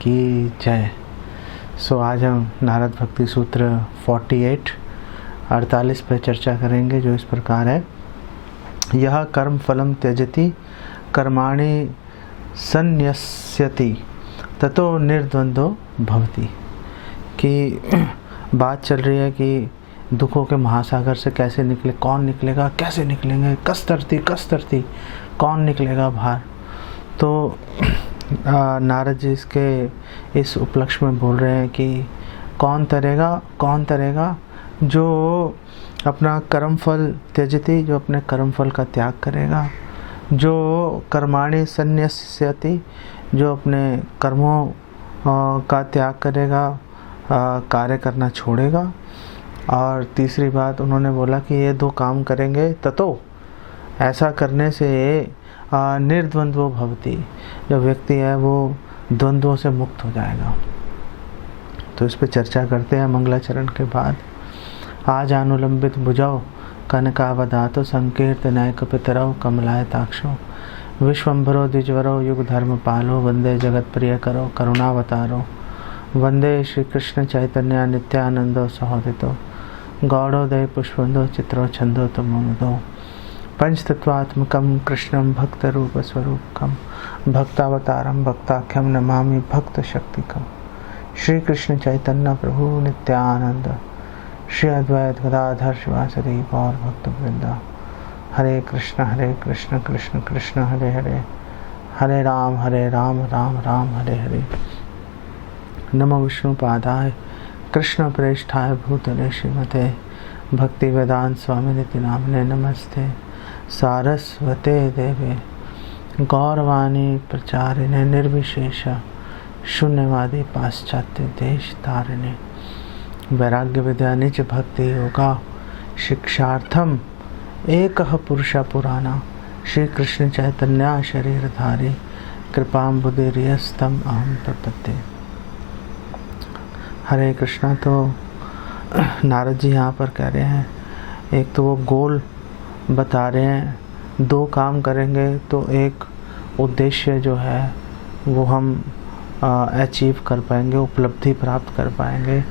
की जय। आज हम नारद भक्ति सूत्र 48 पर चर्चा करेंगे, जो इस प्रकार है। यह कर्म फलम त्यजति कर्माणि संन्यस्यति ततो निर्द्वंद्वो भवति। कि बात चल रही है कि दुखों के महासागर से कैसे निकले, कौन निकलेगा, कैसे निकलेंगे, कस तरती कौन निकलेगा बाहर। तो नारद जी इसके इस उपलक्ष्य में बोल रहे हैं कि कौन तरेगा जो अपना कर्मफल त्यजति, जो अपने कर्मफल का त्याग करेगा, जो कर्माणि संन्यस्यति, जो अपने कर्मों का त्याग करेगा, कार्य करना छोड़ेगा। और तीसरी बात उन्होंने बोला कि ये दो काम करेंगे ततो, ऐसा करने से निर्द्वंद्वो भवति, जो व्यक्ति है वो द्वंद्वों से मुक्त हो जाएगा। तो इस पर चर्चा करते हैं मंगलाचरण के बाद। आज अनुलंबित भुजौ कनकावदातो संकीर्तनाय कपितरौ कमलायताक्षो विश्वम्भरो द्विजवरो युग धर्म पालो वंदे जगत प्रिय करो करुणावतारो वंदे श्री कृष्ण चैतन्य नित्यानंदो सहोदितो गौड़ोदय पुष्पंदो चित्रो छंदो तमोदो पंचतत्वात्मकं कृष्णं भक्तरूपस्वरूपकं भक्तावतारं भक्ताख्यं नमामि भक्तशक्तिकं। श्री कृष्ण चैतन्य प्रभु नित्यानंद श्री अद्वैत गदाधर शिवासदि गौर भक्तवृंदा। हरे कृष्ण कृष्ण कृष्ण हरे हरे, हरे राम राम राम हरे हरे। नमो विष्णु पादाय कृष्ण प्रेष्ठाय भूतले श्रीमते भक्ति वेदांत स्वामी निति नामने नमस्ते सारस्वते देवे गौरवाणी प्रचारिणे निर्विशेष शून्यवादी पाश्चात्य देश तारिणे वैराग्य विद्या निज भक्ति योगा शिक्षार्थम एकः पुरुष पुराना श्री कृष्ण चैतन्य शरीरधारी कृपाम्बुधिर्यस्तम अहम प्रपद्ये। हरे कृष्णा। तो नारद जी यहाँ पर कह रहे हैं, एक तो वो गोल बता रहे हैं, दो काम करेंगे तो एक उद्देश्य जो है वो हम अचीव कर पाएंगे, उपलब्धि प्राप्त कर पाएंगे।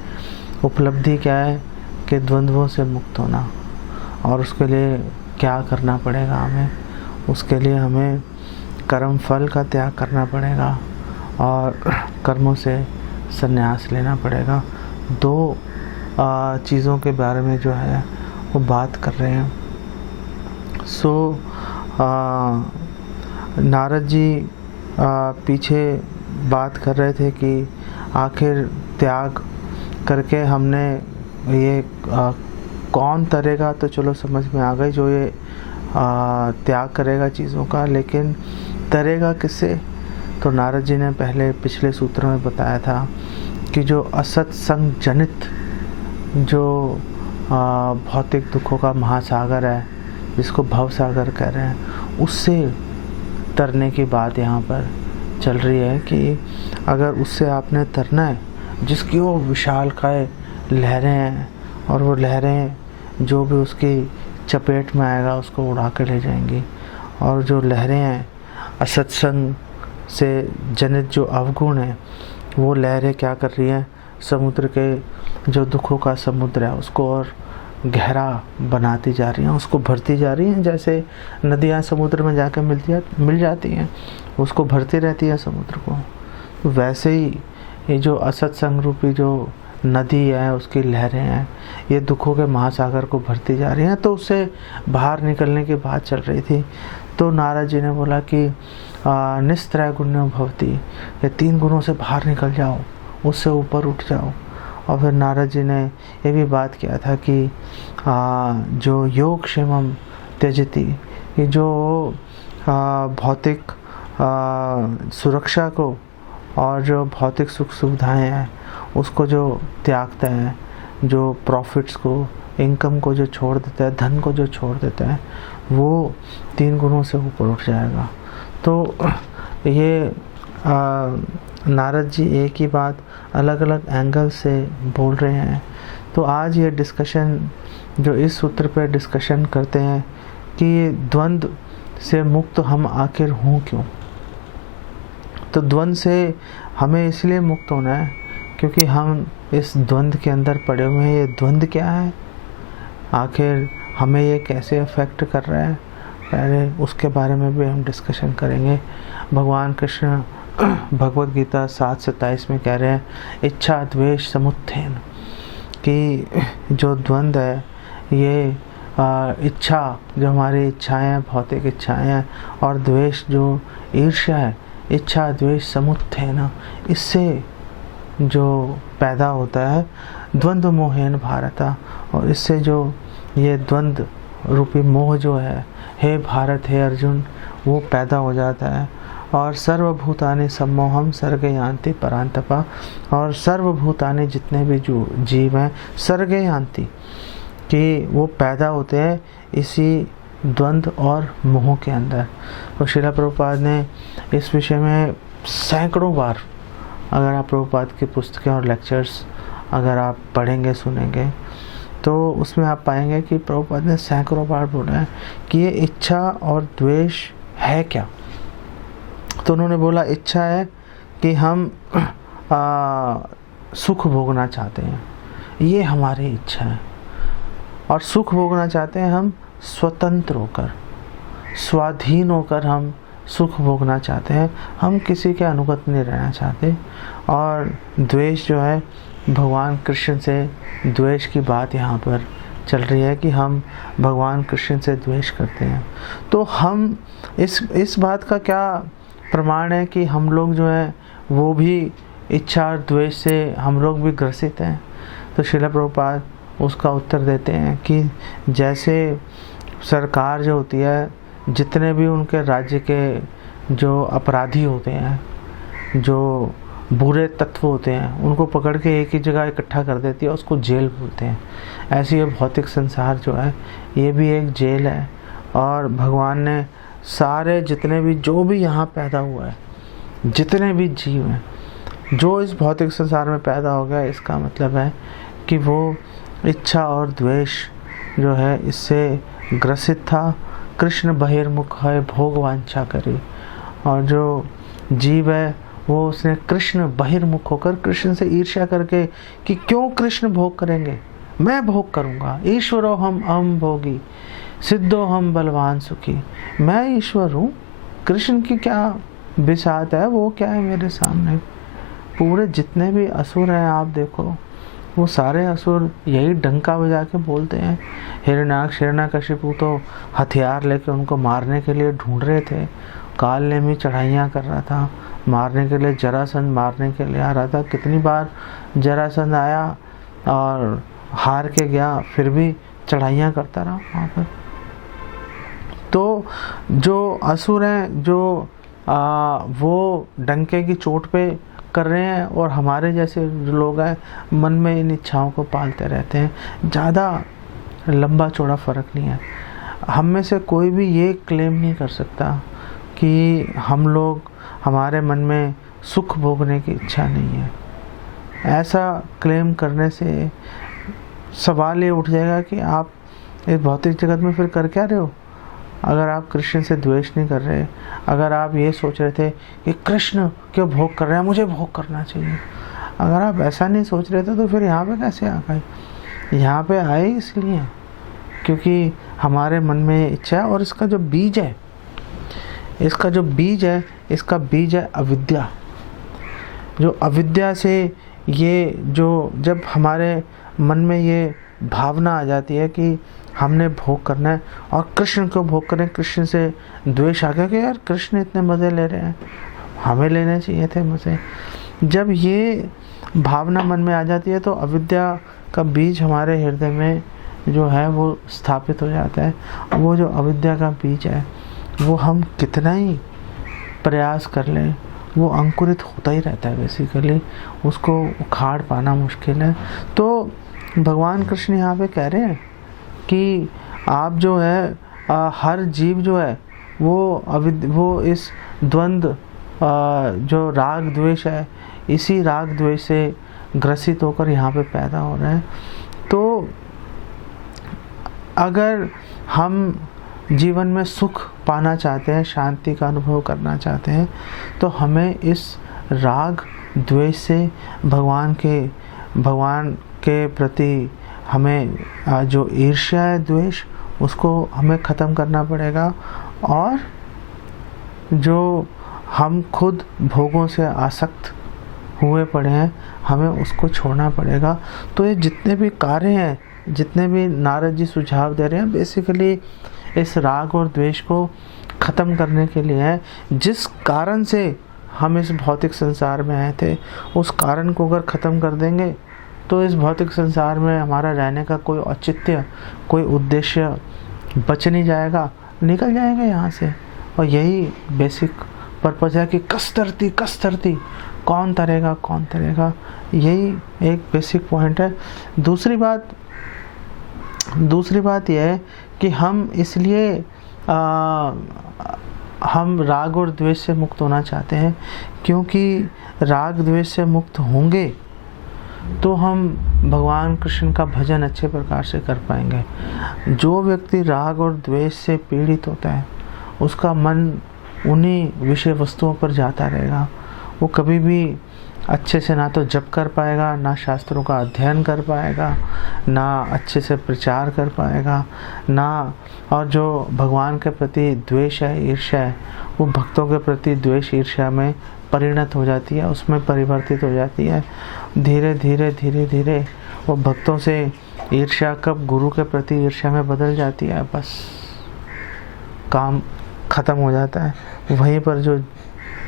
उपलब्धि क्या है कि द्वंद्वों से मुक्त होना। और उसके लिए क्या करना पड़ेगा हमें, उसके लिए हमें कर्म फल का त्याग करना पड़ेगा और कर्मों से संन्यास लेना पड़ेगा। दो चीज़ों के बारे में जो है वो बात कर रहे हैं। नारद जी पीछे बात कर रहे थे कि आखिर त्याग करके हमने ये कौन तरेगा, तो चलो समझ में आ गई, जो ये त्याग करेगा चीज़ों का। लेकिन तरेगा किससे? तो नारद जी ने पहले पिछले सूत्र में बताया था कि जो असत्संग जनित जो भौतिक दुखों का महासागर है, जिसको भवसागर कह रहे हैं, उससे तरने की बात यहाँ पर चल रही है। कि अगर उससे आपने तरना है, जिसकी वो विशालकाय लहरें हैं, और वो लहरें जो भी उसकी चपेट में आएगा उसको उड़ा के ले जाएंगी। और जो लहरें हैं असत्संग से जनित जो अवगुण है, वो लहरें क्या कर रही हैं, समुद्र के जो दुखों का समुद्र है उसको और गहरा बनाती जा रही हैं, उसको भरती जा रही हैं। जैसे नदियाँ समुद्र में जाकर मिल जाती हैं, उसको भरती रहती है समुद्र को। तो वैसे ही ये जो असत्संग रूपी जो नदी है, उसकी लहरें हैं, ये दुखों के महासागर को भरती जा रही हैं। तो उससे बाहर निकलने की बात चल रही थी। तो नारद जी ने बोला कि निस्त्रय गुण्यो भवति, ये 3 गुणों से बाहर निकल जाओ, उससे ऊपर उठ जाओ। और फिर नारद जी ने ये भी बात किया था कि जो योग क्षेमम त्यजति, ये जो भौतिक सुरक्षा को और जो भौतिक सुख सुविधाएं हैं उसको जो त्यागता है, जो प्रॉफिट्स को, इनकम को जो छोड़ देता है, धन को जो छोड़ देता है, वो 3 गुणों से ऊपर उठ जाएगा। तो ये नारद जी एक ही बात अलग अलग एंगल से बोल रहे हैं। तो आज ये डिस्कशन जो इस सूत्र पर डिस्कशन करते हैं कि द्वंद्व से मुक्त हम आखिर हों क्यों। तो द्वंद्व से हमें इसलिए मुक्त होना है क्योंकि हम इस द्वंद्व के अंदर पड़े हुए हैं। ये द्वंद्व क्या है, आखिर हमें ये कैसे अफेक्ट कर रहा है, पहले उसके बारे में भी हम डिस्कशन करेंगे। भगवान कृष्ण भगवद गीता 7:27 में कह रहे हैं, इच्छा द्वेष समुत्थेन, कि जो द्वंद्व है ये इच्छा, जो हमारी इच्छाएं हैं, भौतिक इच्छाएं हैं, और द्वेष जो ईर्ष्या है, इच्छा द्वेष समुत्थेन, इससे जो पैदा होता है द्वंद्व मोहेन भारता, और इससे जो ये द्वंद्व रूपी मोह जो है, हे भारत हे अर्जुन, वो पैदा हो जाता है। और सर्वभूतानि सम्मोहम सर्गे यान्ति परांतपा, और सर्वभूतानि जितने भी जो जीव हैं सर्गे यान्ति, कि वो पैदा होते हैं इसी द्वंद्व और मोह के अंदर। तो श्रील प्रभुपाद ने इस विषय में सैकड़ों बार, अगर आप प्रभुपाद की पुस्तकें और लेक्चर्स अगर आप पढ़ेंगे सुनेंगे तो उसमें आप पाएंगे कि प्रभुपाद ने सैकड़ों बार बोला है कि ये इच्छा और द्वेष है क्या। तो उन्होंने बोला इच्छा है कि हम सुख भोगना चाहते हैं, ये हमारी इच्छा है, और सुख भोगना चाहते हैं हम स्वतंत्र होकर, स्वाधीन होकर हम सुख भोगना चाहते हैं, हम किसी के अनुगत नहीं रहना चाहते। और द्वेष जो है, भगवान कृष्ण से द्वेष की बात यहाँ पर चल रही है कि हम भगवान कृष्ण से द्वेष करते हैं। तो हम इस बात का क्या प्रमाण है कि हम लोग जो है वो भी इच्छा और द्वेष से हम लोग भी ग्रसित हैं। तो श्रील प्रभुपाद उसका उत्तर देते हैं कि जैसे सरकार जो होती है, जितने भी उनके राज्य के जो अपराधी होते हैं, जो बुरे तत्व होते हैं, उनको पकड़ के एक ही जगह इकट्ठा कर देती है, उसको जेल बोलते हैं। ऐसे ये भौतिक संसार जो है ये भी एक जेल है। और भगवान ने सारे जितने भी जो भी यहाँ पैदा हुआ है, जितने भी जीव हैं, जो इस भौतिक संसार में पैदा हो गया, इसका मतलब है कि वो इच्छा और द्वेष जो है इससे ग्रसित था। कृष्ण बहिर्मुख है भोग वांछा करी, और जो जीव है वो उसने कृष्ण बहिर्मुख होकर कृष्ण से ईर्ष्या करके कि क्यों कृष्ण भोग करेंगे, मैं भोग करूँगा, ईश्वरो हम भोगी, सिद्धो हम बलवान सुखी, मैं ईश्वर हूँ, कृष्ण की क्या बिसात है, वो क्या है मेरे सामने। पूरे जितने भी असुर हैं आप देखो, वो सारे असुर यही डंका बजा के बोलते हैं। हिरण्याक्ष हिरण्यकशिपु तो हथियार लेके उनको मारने के लिए ढूंढ रहे थे, काल ने भी चढ़ाइयाँ कर रहा था मारने के लिए, जरासंध मारने के लिए आ रहा था। कितनी बार जरासंध आया और हार के गया, फिर भी चढ़ाइयाँ करता रहा वहाँ पर। तो जो असुर हैं, जो वो डंके की चोट पे कर रहे हैं, और हमारे जैसे जो लोग हैं मन में इन इच्छाओं को पालते रहते हैं। ज़्यादा लंबा चौड़ा फ़र्क नहीं है। हम में से कोई भी ये क्लेम नहीं कर सकता कि हम लोग, हमारे मन में सुख भोगने की इच्छा नहीं है। ऐसा क्लेम करने से सवाल ये उठ जाएगा कि आप इस भौतिक जगत में फिर कर क्या रहे हो। अगर आप कृष्ण से द्वेष नहीं कर रहे, अगर आप ये सोच रहे थे कि कृष्ण क्यों भोग कर रहे हैं, मुझे भोग करना चाहिए, अगर आप ऐसा नहीं सोच रहे थे तो फिर यहाँ पे कैसे आ गए। यहाँ पे आए इसलिए क्योंकि हमारे मन में इच्छा है, और इसका जो बीज है, इसका बीज है अविद्या। जो अविद्या से ये जो जब हमारे मन में ये भावना आ जाती है कि हमने भोग करना है और कृष्ण को भोग करें, कृष्ण से द्वेष आ गया कि यार कृष्ण इतने मज़े ले रहे हैं, हमें लेने चाहिए थे मज़े। जब ये भावना मन में आ जाती है तो अविद्या का बीज हमारे हृदय में जो है वो स्थापित हो जाता है। वो जो अविद्या का बीज है वो हम कितना ही प्रयास कर लें, वो अंकुरित होता ही रहता है। बेसिकली उसको उखाड़ पाना मुश्किल है। तो भगवान कृष्ण यहाँ पे कह रहे हैं कि आप जो है हर जीव जो है वो इस द्वंद्व जो राग द्वेष है, इसी राग द्वेष से ग्रसित होकर यहाँ पे पैदा हो रहे हैं। तो अगर हम जीवन में सुख पाना चाहते हैं, शांति का अनुभव करना चाहते हैं, तो हमें इस राग द्वेष से भगवान के प्रति हमें जो ईर्ष्या है, द्वेष, उसको हमें ख़त्म करना पड़ेगा। और जो हम खुद भोगों से आसक्त हुए पड़े हैं, हमें उसको छोड़ना पड़ेगा। तो ये जितने भी कार्य हैं, जितने भी नारद जी सुझाव दे रहे हैं, बेसिकली इस राग और द्वेष को ख़त्म करने के लिए है। जिस कारण से हम इस भौतिक संसार में आए थे, उस कारण को अगर ख़त्म कर देंगे तो इस भौतिक संसार में हमारा रहने का कोई औचित्य, कोई उद्देश्य बच नहीं जाएगा, निकल जाएंगे यहाँ से। और यही बेसिक पर्पज़ है कि कस तरती, कौन तरेगा, यही एक बेसिक पॉइंट है। दूसरी बात यह है कि हम इसलिए हम राग और द्वेष से मुक्त होना चाहते हैं, क्योंकि राग द्वेष से मुक्त होंगे तो हम भगवान कृष्ण का भजन अच्छे प्रकार से कर पाएंगे। जो व्यक्ति राग और द्वेष से पीड़ित होता है, उसका मन उन्हीं विषय वस्तुओं पर जाता रहेगा। वो कभी भी अच्छे से ना तो जप कर पाएगा, ना शास्त्रों का अध्ययन कर पाएगा, ना अच्छे से प्रचार कर पाएगा, ना, और जो भगवान के प्रति द्वेष है, ईर्ष्या है, वो भक्तों के प्रति द्वेष ईर्ष्या में परिणत हो जाती है, उसमें परिवर्तित हो जाती है। धीरे धीरे वो भक्तों से ईर्ष्या कब गुरु के प्रति ईर्ष्या में बदल जाती है, बस काम ख़त्म हो जाता है। वहीं पर जो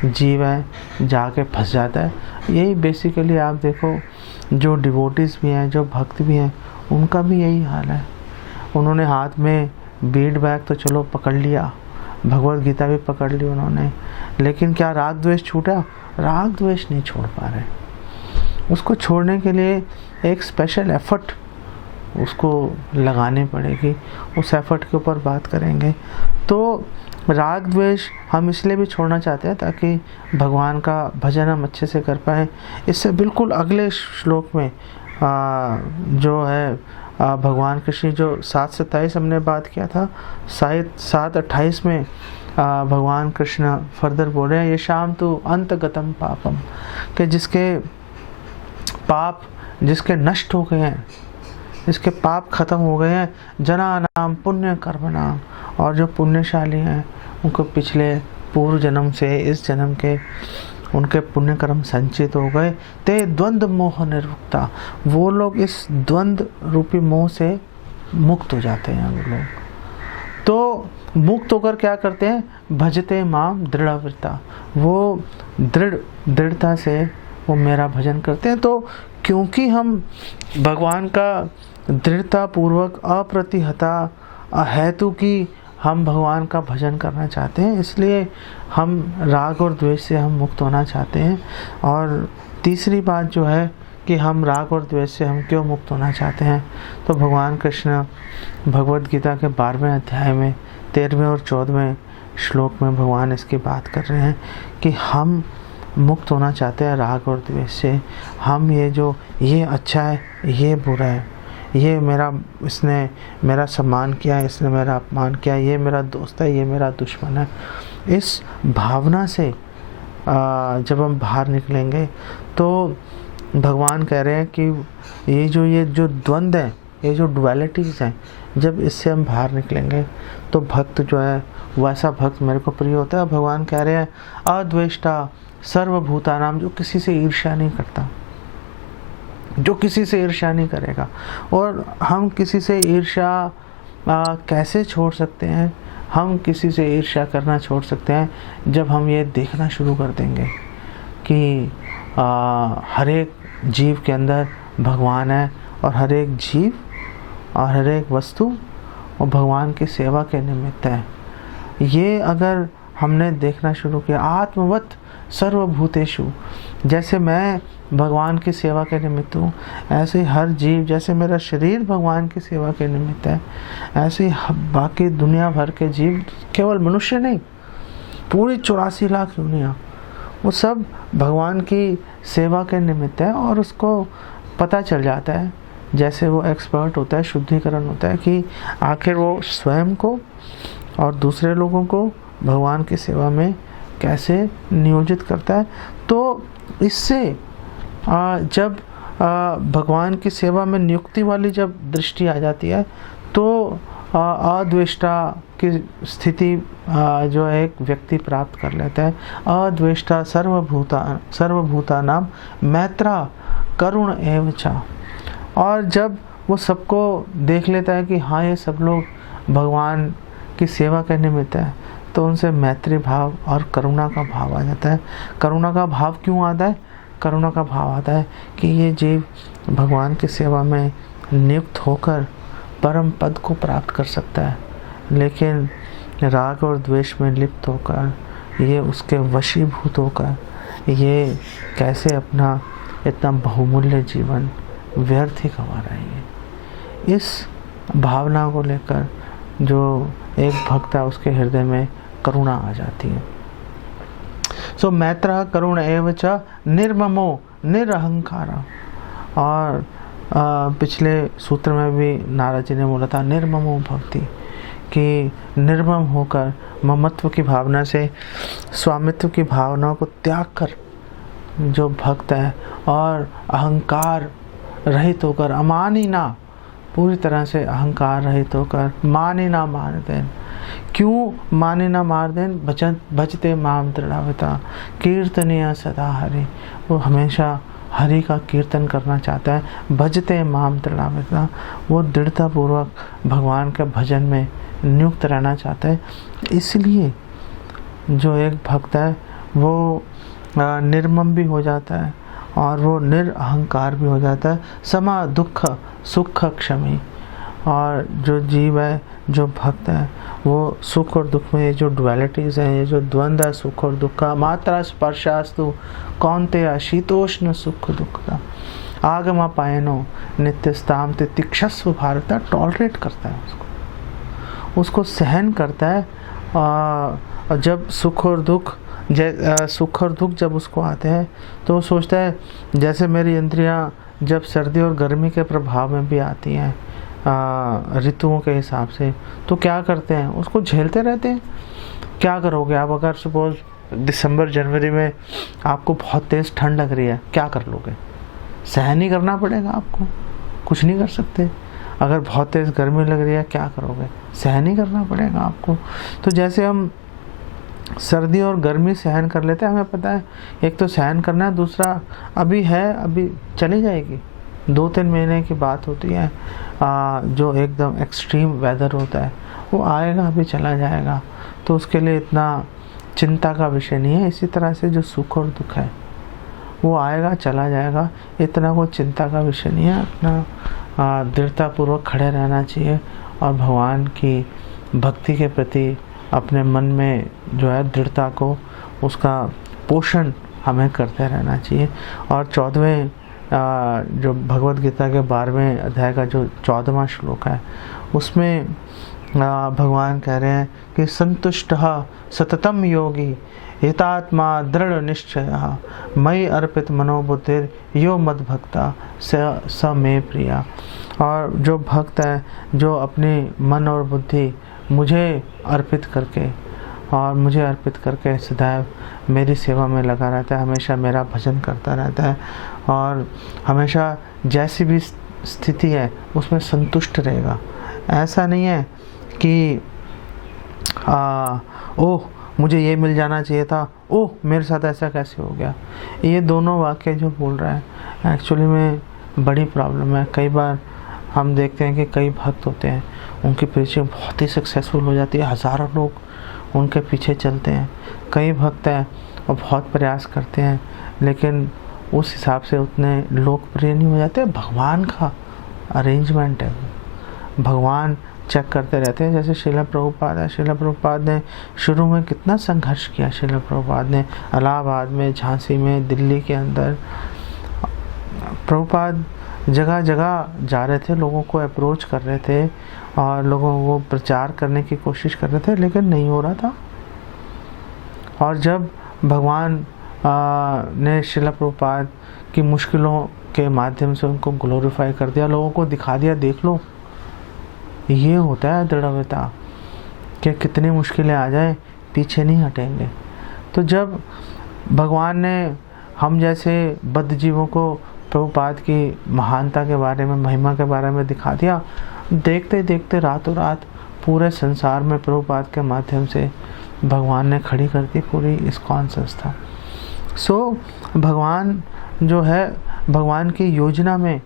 जीव है जाके फंस जाता है। यही बेसिकली आप देखो, जो डिवोटीज़ भी हैं, जो भक्त भी हैं, उनका भी यही हाल है। उन्होंने हाथ में बीट बैग तो चलो पकड़ लिया, भगवत गीता भी पकड़ ली उन्होंने, लेकिन क्या राग द्वेष छूटा? राग द्वेष नहीं छोड़ पा रहे। उसको छोड़ने के लिए एक स्पेशल एफर्ट उसको लगानी पड़ेगी। उस एफर्ट के ऊपर बात करेंगे। तो राग द्वेष हम इसलिए भी छोड़ना चाहते हैं ताकि भगवान का भजन हम अच्छे से कर पाएँ। इससे बिल्कुल अगले श्लोक में जो है भगवान कृष्ण जो 7:27 हमने बात किया था, 7:28 में भगवान कृष्ण फर्दर बोल रहे हैं, ये शाम तो अंतगतम पापम, कि जिसके नष्ट हो गए हैं, जिसके पाप खत्म हो गए हैं, जना नाम पुण्य कर्मणाम, और जो पुण्यशाली हैं उनको पिछले पूर्व जन्म से इस जन्म के उनके पुण्य कर्म संचित हो गए, ते द्वंद्व मोह निर्मुक्ता, वो लोग इस द्वंद्व रूपी मोह से मुक्त हो जाते हैं। वो लोग तो मुक्त होकर क्या करते हैं? भजते माम दृढ़व्रता, वो दृढ़ता से वो मेरा भजन करते हैं। तो क्योंकि हम भगवान का दृढ़ता पूर्वक अप्रतिहता अहेतु की हम भगवान का भजन करना चाहते हैं, इसलिए हम राग और द्वेष से हम मुक्त होना चाहते हैं। और तीसरी बात जो है कि हम राग और द्वेष से हम क्यों मुक्त होना चाहते हैं, तो भगवान कृष्ण भगवत गीता के 12वें अध्याय में 13वें और 14वें श्लोक में भगवान इसकी बात कर रहे हैं कि हम मुक्त होना चाहते हैं राग और द्वेष से। हम ये अच्छा है, ये बुरा है, ये इसने मेरा सम्मान किया, इसने मेरा अपमान किया, ये मेरा दोस्त है, ये मेरा दुश्मन है, इस भावना से जब हम बाहर निकलेंगे तो भगवान कह रहे हैं कि ये जो द्वंद्व है, ये जो डुअलिटीज़ हैं, जब इससे हम बाहर निकलेंगे तो भक्त जो है वैसा भक्त मेरे को प्रिय होता है। भगवान कह रहे हैं अद्वेष्टा सर्वभूतानाम, जो किसी से ईर्ष्या नहीं करता, जो किसी से ईर्ष्या नहीं करेगा। और हम किसी से ईर्ष्या कैसे छोड़ सकते हैं? हम किसी से ईर्ष्या करना छोड़ सकते हैं जब हम ये देखना शुरू कर देंगे कि हर एक जीव के अंदर भगवान है, और हर एक जीव और हर एक वस्तु वो भगवान की सेवा के निमित्त है। ये अगर हमने देखना शुरू किया, आत्मवत सर्वभूतेषु, जैसे मैं भगवान की सेवा के निमित्त हूँ, ऐसे ही हर जीव, जैसे मेरा शरीर भगवान की सेवा के निमित्त है, ऐसे ही बाकी दुनिया भर के जीव, केवल मनुष्य नहीं, पूरी 84 लाख दुनिया, वो सब भगवान की सेवा के निमित्त है। और उसको पता चल जाता है, जैसे वो एक्सपर्ट होता है, शुद्धिकरण होता है, कि आखिर वो स्वयं को और दूसरे लोगों को भगवान की सेवा में कैसे नियोजित करता है। तो इससे जब भगवान की सेवा में नियुक्ति वाली जब दृष्टि आ जाती है तो अद्वेष्टा की स्थिति जो एक व्यक्ति प्राप्त कर लेता है। अद्वेष्टा सर्वभूतानां मैत्रा करुण एव च। और जब वो सबको देख लेता है कि हाँ ये सब लोग भगवान की सेवा करने निमित्त है, तो उनसे मैत्री भाव और करुणा का भाव आ जाता है। करुणा का भाव क्यों आता है? करुणा का भाव आता है कि ये जीव भगवान की सेवा में नियुक्त होकर परम पद को प्राप्त कर सकता है, लेकिन राग और द्वेष में लिप्त होकर, ये उसके वशीभूत होकर ये कैसे अपना इतना बहुमूल्य जीवन व्यर्थ ही गंवा रही है। इस भावना को लेकर जो एक भक्त है उसके हृदय में करुणा आ जाती है। सो मैत्र करुण एव च निर्ममो निरहंकार। और पिछले सूत्र में भी नारद जी ने बोला था निर्ममो भक्ति, कि निर्मम होकर ममत्व की भावना से स्वामित्व की भावना को त्याग कर जो भक्त है और अहंकार रहित होकर, अमानी ना, पूरी तरह से अहंकार रहित होकर, माने ना मार देन। क्यों माने ना मार देन? भजते माम दृढ़ावता कीर्तनीय सदा हरि। वो हमेशा हरि का कीर्तन करना चाहता है। भजते माम दृढ़ावता, वो दृढ़ता पूर्वक भगवान के भजन में नियुक्त रहना चाहता है। इसलिए जो एक भक्त है वो निर्मम भी हो जाता है और वो निरअहंकार भी हो जाता है। समा दुख सुख क्षमी। और जो जीव है, जो भक्त है, वो सुख और दुख में ये जो डुअलिटीज़ हैं, ये जो द्वंद्व है सुख और दुख का, मात्रा स्पर्शास्तु कौन्तेय शीतोष्ण सुख दुख का आगमा पायनो नित्यस्ताम तितिक्षस्व भारत। टॉलरेट करता है उसको सहन करता है। और जब सुख और दुख जब उसको आते हैं तो वो सोचता है जैसे मेरी इंद्रियां जब सर्दी और गर्मी के प्रभाव में भी आती हैं ऋतुओं के हिसाब से, तो क्या करते हैं? उसको झेलते रहते हैं। क्या करोगे आप? अगर सपोज दिसंबर जनवरी में आपको बहुत तेज़ ठंड लग रही है, क्या कर लोगे? सहन ही करना पड़ेगा आपको, कुछ नहीं कर सकते। अगर बहुत तेज़ गर्मी लग रही है, क्या करोगे? सहन ही करना पड़ेगा आपको। तो जैसे हम सर्दी और गर्मी सहन कर लेते हैं, हमें पता है एक तो सहन करना है, दूसरा अभी है, अभी चली जाएगी। 2-3 महीने की बात होती है। जो एकदम एक्सट्रीम वेदर होता है वो आएगा, अभी चला जाएगा, तो उसके लिए इतना चिंता का विषय नहीं है। इसी तरह से जो सुख और दुख है वो आएगा, चला जाएगा, इतना कोई चिंता का विषय नहीं है। अपना दृढ़तापूर्वक खड़े रहना चाहिए और भगवान की भक्ति के प्रति अपने मन में जो है दृढ़ता को, उसका पोषण हमें करते रहना चाहिए। और 14वें जो भगवद गीता के 12वें अध्याय का जो 14वां श्लोक है, उसमें भगवान कह रहे हैं कि संतुष्टः सततम योगी हितात्मा दृढ़ निश्चयः मयि अर्पित मनोबुद्धिर यो मद भक्ता स मे प्रिया। और जो भक्त है, जो अपनी मन और बुद्धि मुझे अर्पित करके सदैव मेरी सेवा में लगा रहता है, हमेशा मेरा भजन करता रहता है और हमेशा जैसी भी स्थिति है उसमें संतुष्ट रहेगा। ऐसा नहीं है कि ओह मुझे ये मिल जाना चाहिए था, ओह मेरे साथ ऐसा कैसे हो गया। ये दोनों वाक्य जो बोल रहा है एक्चुअली में बड़ी प्रॉब्लम है। कई बार हम देखते हैं कि कई भक्त होते हैं, उनकी पीछे बहुत ही सक्सेसफुल हो जाती है, हज़ारों लोग उनके पीछे चलते हैं। कई भक्त हैं और बहुत प्रयास करते हैं, लेकिन उस हिसाब से उतने लोकप्रिय नहीं हो जाते। भगवान का अरेंजमेंट है, भगवान चेक करते रहते हैं। जैसे श्रील प्रभुपाद है, श्रील प्रभुपाद ने शुरू में कितना संघर्ष किया। श्रील प्रभुपाद ने इलाहाबाद में, झांसी में, दिल्ली के अंदर, प्रभुपाद जगह जगह जा रहे थे, लोगों को अप्रोच कर रहे थे और लोगों को प्रचार करने की कोशिश कर रहे थे, लेकिन नहीं हो रहा था। और जब भगवान ने श्रील प्रभुपाद की मुश्किलों के माध्यम से उनको ग्लोरीफाई कर दिया, लोगों को दिखा दिया, देख लो ये होता है दृढ़ता, कि कितनी मुश्किलें आ जाए पीछे नहीं हटेंगे। तो जब भगवान ने हम जैसे बद्ध जीवों को प्रभुपाद की महानता के बारे में, महिमा के बारे में दिखा दिया। देखते देखते रातों रात पूरे संसार में प्रभुपाद के माध्यम से भगवान ने खड़ी कर दी पूरी इस्कॉन संस्था। भगवान जो है, भगवान की योजना में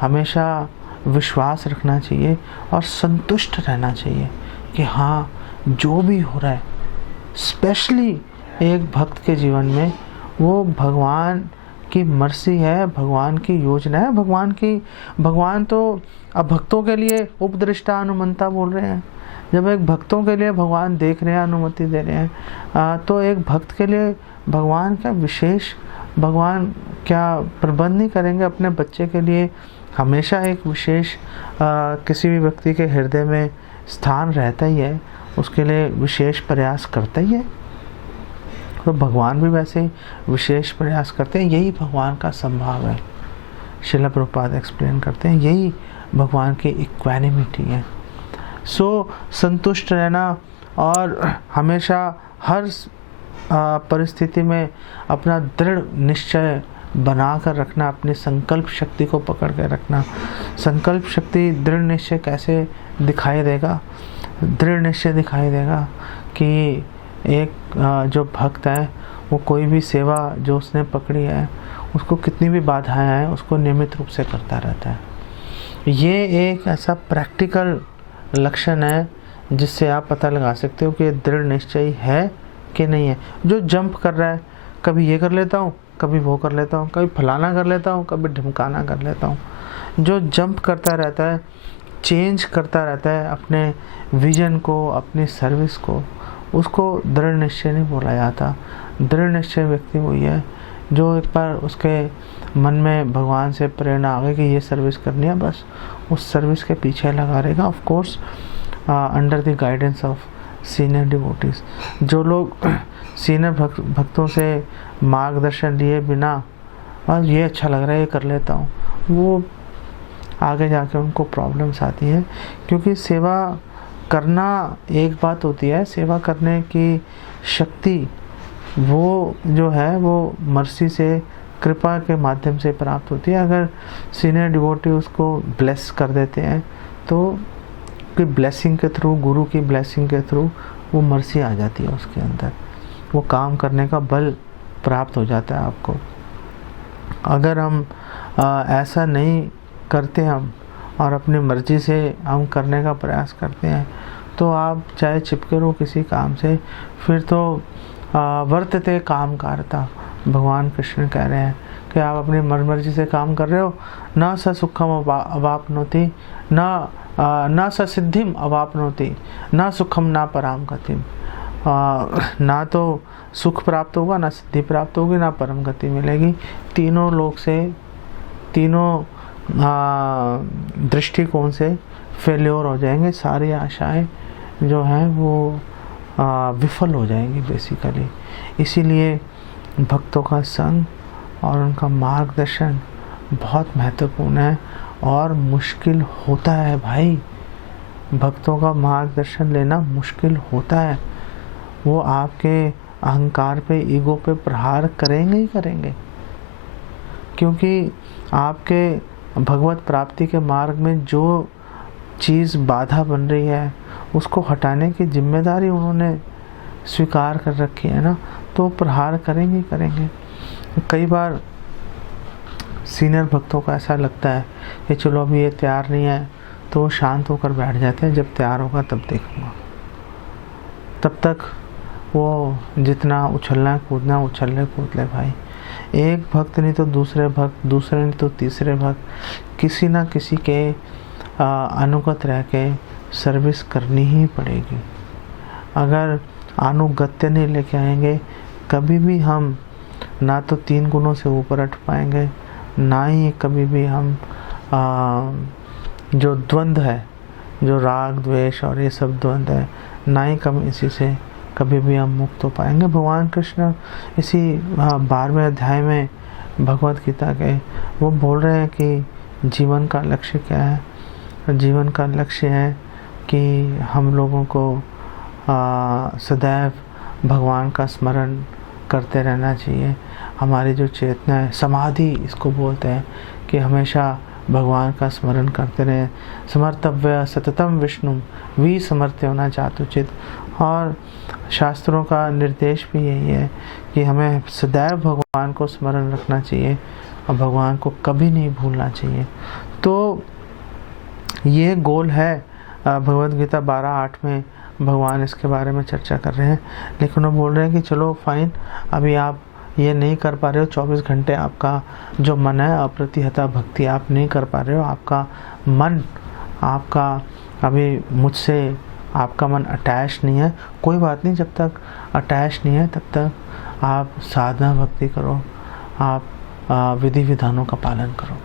हमेशा विश्वास रखना चाहिए और संतुष्ट रहना चाहिए कि हाँ, जो भी हो रहा है, स्पेशली एक भक्त के जीवन में, वो भगवान की मर्सी है, भगवान की योजना है। भगवान तो अब भक्तों के लिए उपदृष्टा अनुमंता बोल रहे हैं। जब एक भक्तों के लिए भगवान देख रहे हैं, अनुमति दे रहे हैं, तो एक भक्त के लिए भगवान क्या विशेष, भगवान क्या प्रबंध नहीं करेंगे अपने बच्चे के लिए। हमेशा एक विशेष किसी भी व्यक्ति के हृदय में स्थान रहता ही है, उसके लिए विशेष प्रयास करता ही है। तो भगवान भी वैसे ही विशेष प्रयास करते हैं। यही भगवान का संभाव है। श्रील प्रभुपाद एक्सप्लेन करते हैं, यही भगवान की इक्वानिमिटी है। संतुष्ट रहना और हमेशा हर परिस्थिति में अपना दृढ़ निश्चय बना कर रखना, अपनी संकल्प शक्ति को पकड़ के रखना। संकल्प शक्ति, दृढ़ निश्चय कैसे दिखाई देगा? दृढ़ निश्चय दिखाई देगा कि एक जो भक्त है, वो कोई भी सेवा जो उसने पकड़ी है, उसको कितनी भी बाधाएं आए, उसको नियमित रूप से करता रहता है। ये एक ऐसा प्रैक्टिकल लक्षण है जिससे आप पता लगा सकते हो कि दृढ़ निश्चय है कि नहीं है। जो जंप कर रहा है, कभी ये कर लेता हूँ, कभी वो कर लेता हूँ, कभी फलाना कर लेता हूँ, कभी ढिमकाना कर लेता हूँ, जो जंप करता रहता है, चेंज करता रहता है अपने विजन को, अपनी सर्विस को, उसको दृढ़ निश्चय नहीं बोला जाता। दृढ़ निश्चय व्यक्ति वही है जो एक बार उसके मन में भगवान से प्रेरणा आ गई कि ये सर्विस करनी है, बस उस सर्विस के पीछे लगा रहेगा। Of course under the guidance of senior devotees. जो लोग सीनियर भक्तों से मार्गदर्शन लिए बिना, और ये अच्छा लग रहा है, ये कर लेता हूँ, वो आगे जाके उनको प्रॉब्लम्स आती है। क्योंकि सेवा करना एक बात होती है, सेवा करने की शक्ति वो जो है वो मर्सी से, कृपा के माध्यम से प्राप्त होती है। अगर सीनियर डिवोटी उसको ब्लेस कर देते हैं तो कि ब्लेसिंग के थ्रू, गुरु की ब्लेसिंग के थ्रू वो मर्सी आ जाती है उसके अंदर, वो काम करने का बल प्राप्त हो जाता है आपको। अगर हम ऐसा नहीं करते हम और अपनी मर्जी से हम करने का प्रयास करते हैं, तो आप चाहे चिपके रहो किसी काम से, फिर तो वर्तते काम कारता। भगवान कृष्ण कह रहे हैं कि आप अपनी मर्जी से काम कर रहे हो, न स सुखम अवापनोति, न स सिद्धिम अवापनोति, न सुखम न पराम गतिम। ना तो सुख प्राप्त होगा, ना सिद्धि प्राप्त होगी, ना परम गति मिलेगी। तीनों लोक से, तीनों दृष्टिकोण से फेल्योर हो जाएंगे। सारी आशाएं जो हैं वो विफल हो जाएंगी बेसिकली। इसीलिए भक्तों का संग और उनका मार्गदर्शन बहुत महत्वपूर्ण है और मुश्किल होता है भाई। भक्तों का मार्गदर्शन लेना मुश्किल होता है। वो आपके अहंकार पे, ईगो पे प्रहार करेंगे ही करेंगे, क्योंकि आपके भगवत प्राप्ति के मार्ग में जो चीज़ बाधा बन रही है उसको हटाने की जिम्मेदारी उन्होंने स्वीकार कर रखी है ना, तो प्रहार करेंगे ही करेंगे। कई बार सीनियर भक्तों का ऐसा लगता है कि चलो अभी ये तैयार नहीं है, तो वो शांत होकर बैठ जाते हैं, जब तैयार होगा तब देखूंगा। तब तक वो जितना उछलना कूदना उछल ले कूद ले भाई। एक भक्त नहीं तो दूसरे भक्त, दूसरे नहीं तो तीसरे भक्त, किसी ना किसी के अनुगत रह के सर्विस करनी ही पड़ेगी। अगर अनुगत्य नहीं लेके आएंगे, कभी भी हम ना तो 3 गुणों से ऊपर उठ पाएंगे, ना ही कभी भी हम जो द्वंद्व है, जो राग द्वेष और ये सब द्वंद्व है, ना ही कम इसी से कभी भी हम मुक्त हो पाएंगे। भगवान कृष्ण इसी 12वें अध्याय में भगवत गीता के वो बोल रहे हैं कि जीवन का लक्ष्य क्या है। जीवन का लक्ष्य है कि हम लोगों को सदैव भगवान का स्मरण करते रहना चाहिए। हमारी जो चेतना है, समाधि इसको बोलते हैं, कि हमेशा भगवान का स्मरण करते रहे। समर्तव्य सततम विष्णु वी समर्थ होना चातुचित। और शास्त्रों का निर्देश भी यही है कि हमें सदैव भगवान को स्मरण रखना चाहिए और भगवान को कभी नहीं भूलना चाहिए। तो ये गोल है। भगवद गीता 12:8 में भगवान इसके बारे में चर्चा कर रहे हैं। लेकिन वो बोल रहे हैं कि चलो फाइन, अभी आप ये नहीं कर पा रहे हो, 24 घंटे आपका जो मन है अप्रतिहता भक्ति आप नहीं कर पा रहे हो, आपका मन, आपका अभी मुझसे आपका मन अटैच नहीं है। कोई बात नहीं, जब तक अटैच नहीं है तब तक आप साधना भक्ति करो, आप विधि विधानों का पालन करो।